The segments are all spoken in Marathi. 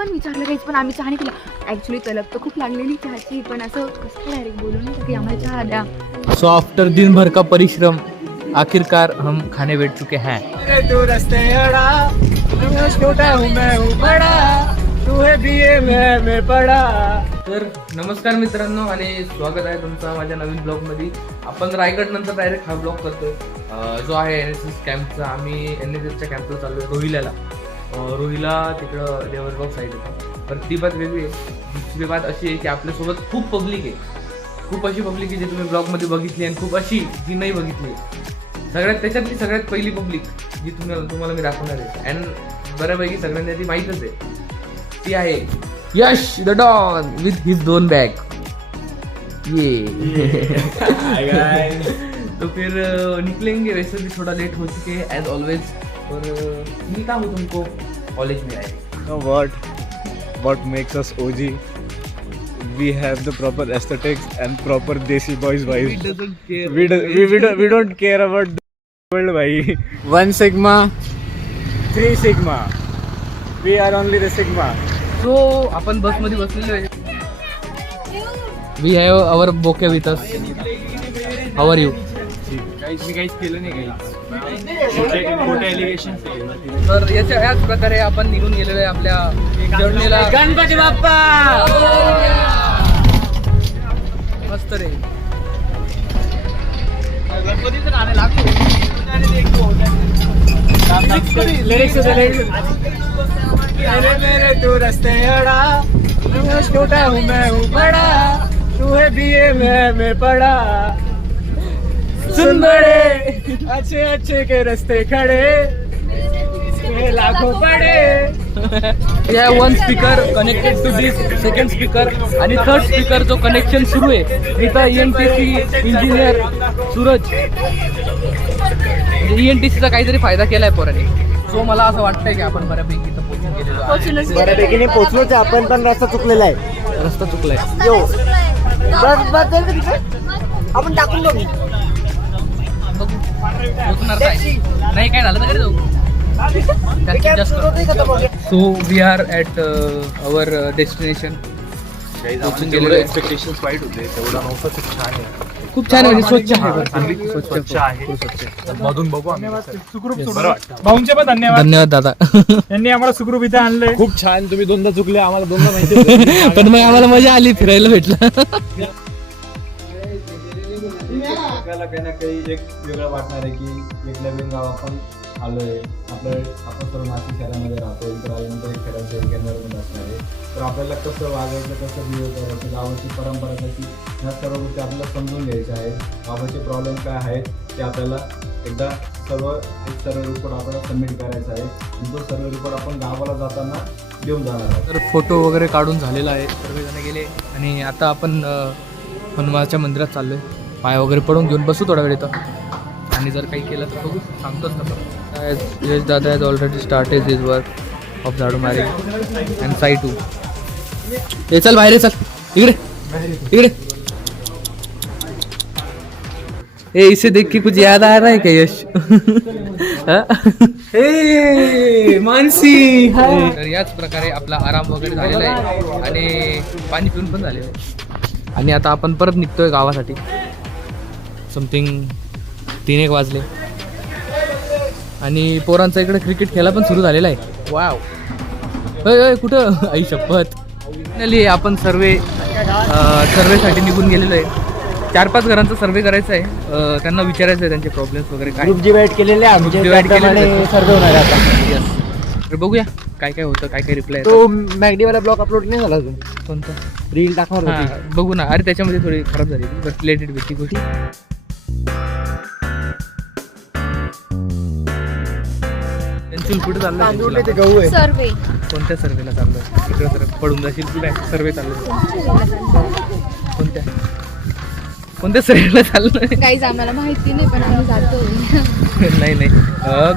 पण विचारलं काहीच, पण आम्ही चहा नाही पिला. ऍक्च्युली तलब तर खूप लागलेली चहाची, पण असं कसं डायरेक्ट बोलून नाही की आम्हाला चहा द्या. सो आफ्टर दिन भर का परिश्रम आखिरकार हम खाने बैठ चुके हैं. तर नमस्कार मित्रांनो आणि स्वागत आहे तुमचं माझ्या नवीन ब्लॉग मध्ये. आपण रायगड नंतर डायरेक्ट हा ब्लॉग करतोय जो आहे NSS कॅम्पचा. आम्ही NSSच्या कॅम्पला चाललोय रोहिल्याला. रोहिला तिकडं देवरगाव साईड आहे. पण ती बात वेगळी आहे. दुसरी बात अशी आहे की आपल्यासोबत खूप पब्लिक आहे. खूप अशी पब्लिक आहे जी तुम्ही ब्लॉगमध्ये बघितली आणि खूप अशी जी नाही बघितली. त्याच्यातली सगळ्यात पहिली पब्लिक जी तुम्हाला मी दाखवणार आहे अँड बऱ्यापैकी सगळ्यांना ती माहीतच आहे. ती आहे Yash the don with his 2 bag. ये तो फिर निकलेंगे. वैसे भी थोड़ा लेट हो चुके हैं एज ऑलवेज. और मिलता हूँ तुमको कॉलेज में आए. What makes us OG? We have the proper aesthetics and proper desi boys vibes. We don't care about the world, bhai. 1 sigma, 3 sigma. We are only the sigma. So आपण बस मध्ये बसलेलो आहे. We have our bouquet with us. How are you? मी काहीच केलं नाही खोटे एलिगेशन. तर याच प्रकारे आपण निघून गेलेलो आहे आपल्या जर्नीला. गणपती बाप्पा मस्त रे. गणपतीचं गाणं लागतो. मेरे तू रस्ते अड़ा, छोटा हूँ मैं हूँ बड़ा, तू है बीए में पढ़ा. सुन बड़े अच्छे अच्छे के रस्ते खड़े, लाखों पड़े. One speaker connected to this second speaker आणि थर्ड स्पीकर जो कनेक्शन सुरू आहे इथं ENTC इंजिनियर सूरज. ENTCचा काहीतरी फायदा केलाय पोरांनी. सो मला असं वाटतंय की आपण बऱ्यापैकी इथं पोहोचून गेलेलो आहे. बऱ्यापैकी नाही पोहोचलोच आपण, पण रस्ता चुकलेला आहे. रस्ता चुकलाय. आपण टाकून बघू. पोहोचणार नाही काय झालं तर घरी जाऊ. So we are at our destination. Expectations वाईट होते तेवढा नव्हतं. खूप छान आहे. खूप छान म्हणजे स्वच्छ आहे. स्वच्छ आहे. मधून बघू आम्ही. भाऊंचे पण धन्यवाद. धन्यवाद दादा. त्यांनी आम्हाला सुखरूप इथे आणलंय. खूप छान. तुम्ही 2दा चुकले, आम्हाला 2दा माहिती. पण मग आम्हाला मजा आली, फिरायला भेटलं. काही ना काही एक वेगळं वाटणार आहे की एक नवीन गाव आपण आलोय. आपण सर्व नाशिक शहरामध्ये राहतो. इतर आल्यानंतर एक खेळाचं केंद्रातून असणार आहे. तर आपल्याला कसं वागायचं, कसं बिहेव करायचं, गावाची परंपरा कशी, ह्या सर्व गोष्टी आपल्याला समजून घ्यायच्या आहेत. गावाचे प्रॉब्लेम काय आहेत ते आपल्याला एकदा सर्व रिपोर्ट आपल्याला सबमिट करायचा आहे. आणि तो सर्व रिपोर्ट आपण गावाला जाताना देऊन जाणार आहोत. तर फोटो वगैरे काढून झालेला आहे. सर्वजण गेले आणि आता आपण हनुमानाच्या मंदिरात चाललोय. पाय वगैरे पडून घेऊन बसू थोडा वेळ इथं आणि जर काही केलं तर बघू, सांगतोच ना. यश दादा has already started his work of झाडू मारिंग अँड साई 2. हे चल बाहेर, चल इकडे इकडे. ए इसे देख के कुछ याद आ रहा है क्या यश? मानसी. तर याच प्रकारे आपला आराम वगैरे झालेला आहे आणि पाणी पिऊन पण झालेलं आहे. आणि आता आपण परत निघतोय गावासाठी. समथिंग 3-1 वाजले आणि पोरांचा इकडे क्रिकेट खेळा पण सुरू झालेला आहे. वाव. अय कुठं आई शपथ. फायनली आपण सर्वेसाठी निघून गेलेलो आहे. 4-5 घरांचा सर्वे करायचा आहे. त्यांना विचारायचं आहे त्यांचे प्रॉब्लेम्स वगैरे काय. ग्रुप डिवाइड केलेले आमचे सर्वे होणार आहे आता. यस. तर बघूया काय काय होतं, काय काय रिप्लाय. तो मॅगडी वाला ब्लॉग अपलोड नाही झाला अजून. कोणता रील टाकणार होती. बघू ना. अरे त्याच्यामध्ये थोडी खराब झाली बट रिलेटेड विथ ती गोष्टी. कुठे चाललंय? सर्वे. कोणत्या सर्वेला चाललोय? इकडे तर पडून जाशील. कुठे सर्वे चाललोय? कोणत्या सर्वेला चाललोय? काहीच आम्हाला माहिती नाही, पण आम्ही जातोय. नाही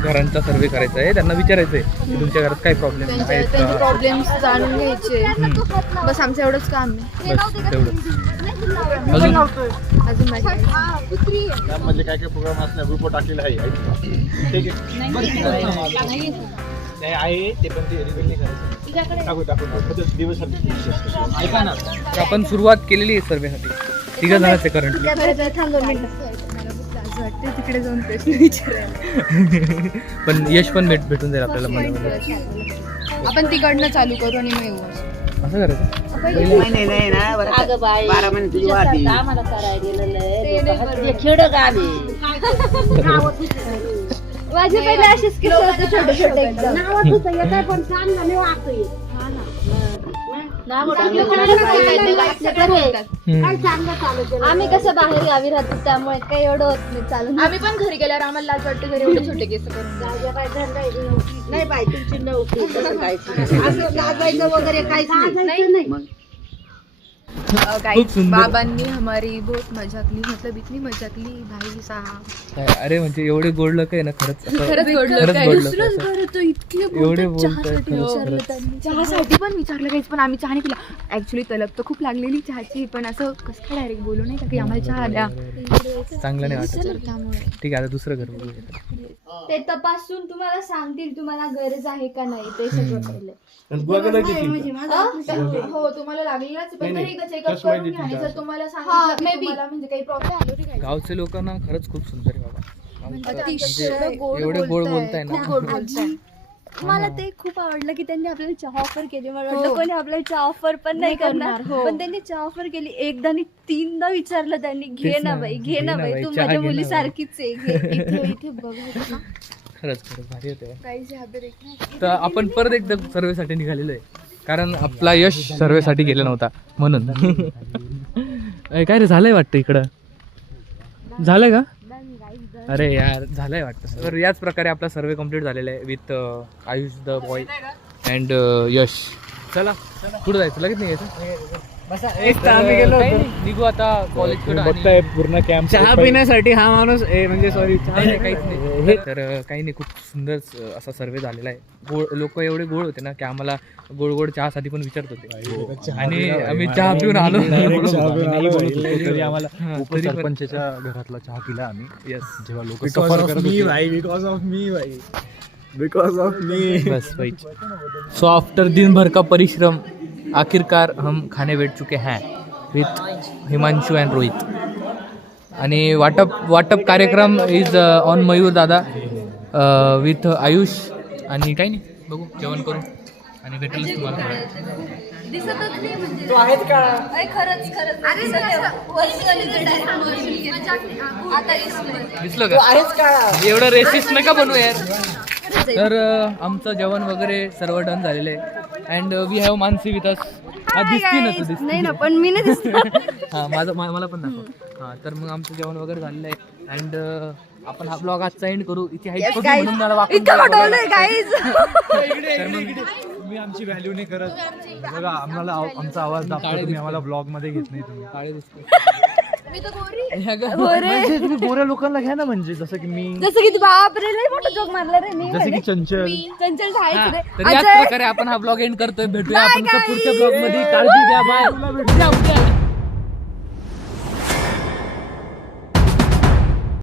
घरांचा सर्वे करायचा आहे. त्यांना विचारायचं आहे की तुमच्या घरात काय प्रॉब्लेम आहेत त्यांचे का. प्रॉब्लेम्स जाणून घ्यायचे. बस आमचं एवढंच काम आहे. बस तेवढं. अजून म्हणजे काय काय प्रोग्राम असणार ग्रुपवर टाकलेला आहे. ठीक आहे. आहे ते पण ते रिव्हील नाही करायचं. टाकू दिवस ऐका ना, तर आपण सुरुवात केलेली आहे सर्वेसाठी 3 जणांचे करंट. वाटते तिकडे जाऊन प्रश्न विचारायला. पण यश पण भेटून जाईल आपल्याला मध्ये. आपण तिकडनं चालू करू आणि मग येऊ. असं करायचं. अगं बाई, तुझ्यासारखं आम्हाला करायला दिलेलं आहे. हे खेडं गाव आहे. माझे पहिले असेच किस्से होते छोटे छोटे एकदम. नावात होतं येत पण सांग ना, मी वाचतोय. नाव चांगलं कोणाला सांगायचं का? सगळं बोलतात. काय चांगलं चालू केलं. आम्ही कसं बाहेर गावी राहतो त्यामुळे काही एवढं होत नाही चालून. आम्ही पण घरी गेल्यावर आम्हाला लाज वाटते घरी एवढे छोटे केस करून. नाही बाई, तुमची नव्हती तसं काहीच नाही. असं लाजायचं वगैरे काहीच नाही. गाइस, बाबांनी हमारी बहुत मजाक ली, मतलब इतनी मजाक ली भाई साहब. अरे म्हणजे एवढे गोड लोक आहे ना खरंच. असं- खरंच गोड लोक खरंच आहे. गोड लोक दुसरंच असं. बरं, तो इतके एवढे बोलतात. बोलतात चहासाठी खरंच, विचारलं खरंच. त्यांनी. चहासाठी पण विचारलं काहीच, पण आम्ही चहा नाही पिला. ऍक्च्युली तलब तर खूप लागलेली चहाची, पण असं कसं काय डायरेक्ट बोलू नाही का की आम्हाला चहा द्या. चांगलं नाही वाटत. तर त्यामुळे ठीक आहे, आता दुसरं घर बघूया. ते तपासून तुम्हाला सांगतील तुम्हाला गरज आहे का नाही ते सगळं पहिले. हो, तुम्हाला लागलेलाच आहे. पण तरी एकदा चेकअप करून घ्या आणि जर तुम्हाला सांगितलं की तुम्हाला म्हणजे काही प्रॉब्लेम गावचे लोक ना खरंच खूप सुंदर आहे बाबा. अतिशय म्हणजे गोड एवढे गोड बोलताय खूप ना. गोड बोलताय. मला ते खूप आवडलं की त्यांनी आपल्याला चहा ऑफर केली. मला हो. वाटलं कोणी आपल्याला चहा ऑफर पण नाही करणार, हो. पण त्यांनी चहा ऑफर केली. एकदा आणि 3दा विचारलं त्यांनी, घे तेच ना ना, बाई, घे ना बाई, तू चहा माझ्या घे ना मुली बाई. सारखीच आहे, घे. इथे बघायचं ना. खरंच खरंच भारी होते. काहीच ह्या तर एक नाही. तर आपण परत एकदा सर्वेसाठी निघालेलो आहे, कारण आपला यश सर्वेसाठी गेला नव्हता म्हणून. काय रे, झालंय वाटतं इकडं, झालंय का? अरे यार, झालंय वाटतं. तर याच प्रकारे आपला सर्वे कम्प्लीट झालेला आहे with Ayush the boy and Yash. चला पुढे जायचं, लगेच निघायचं. आम्ही गेलो काही होतो. नाही, निघू आता कॉलेजकडे. बघताय पूर्ण कॅम्प चहा पिण्यासाठी हा माणूस म्हणजे सॉरी नाही काहीच नाही. तर काही नाही, खूप सुंदर असा सर्वे झालेला आहे. गोड लोक एवढे गोड होते ना की आम्हाला गोड गोड चहासाठी पण विचारत होते, आणि आम्ही चहा पिऊन आलो. तरी आम्हाला हा, तरी पण- उपसरपंचाच्या घरातला चहा पिला आम्ही. Yes. जेव्हा लोक सफर करत होते. बिकॉज ऑफ मी बस भाई. सो आफ्टर दिन भर का परिश्रम आखिरकार हम खाने बैठ चुके हैं विथ हिमांशु अँड रोहित. आणि वाटप कार्यक्रम इज ऑन मयूर दादा विथ आयुष. आणि काही नाही, बघू जेवण करू आणि भेटेलच तुम्हाला. दिसतच नाही म्हणजे तो आहेत का? खरंच दिसलं का? एवढं रेसिस्ट नका बनवू यार. तर आमचं जेवण वगैरे सर्व डन झालेलं आहे. And we have Mansi with us. दिसती नसतं नाही ना, पण मी नाही दिसत. हां मला पण दाखव. हां, तर मग आमचं जेवण वगैरे झालेलं आहे. अँड आपण हा ब्लॉग आजचा एंड करू. इथे हाईट बघून म्हणून मला वाकून तर मग मी आमची व्हॅल्यू नाही करत. बघा आम्हाला आमचा आवाज दाखवा, तुम्ही आम्हाला ब्लॉग मध्ये घेत नाही. तुम्ही काळे दिसतो. म्हणजे तुम्ही गोऱ्या लोकांना घ्या ना, म्हणजे जसं की मी, जसं की बापरे लय मोठा जोक मारला रे मी. जसं की चंचल. चंचल ठायच रे. तर याच प्रकारे आपण हा ब्लॉग एंड करतोय. भेटूया आपण पुढच्या ब्लॉग मध्ये. काळजी घ्या, बाय.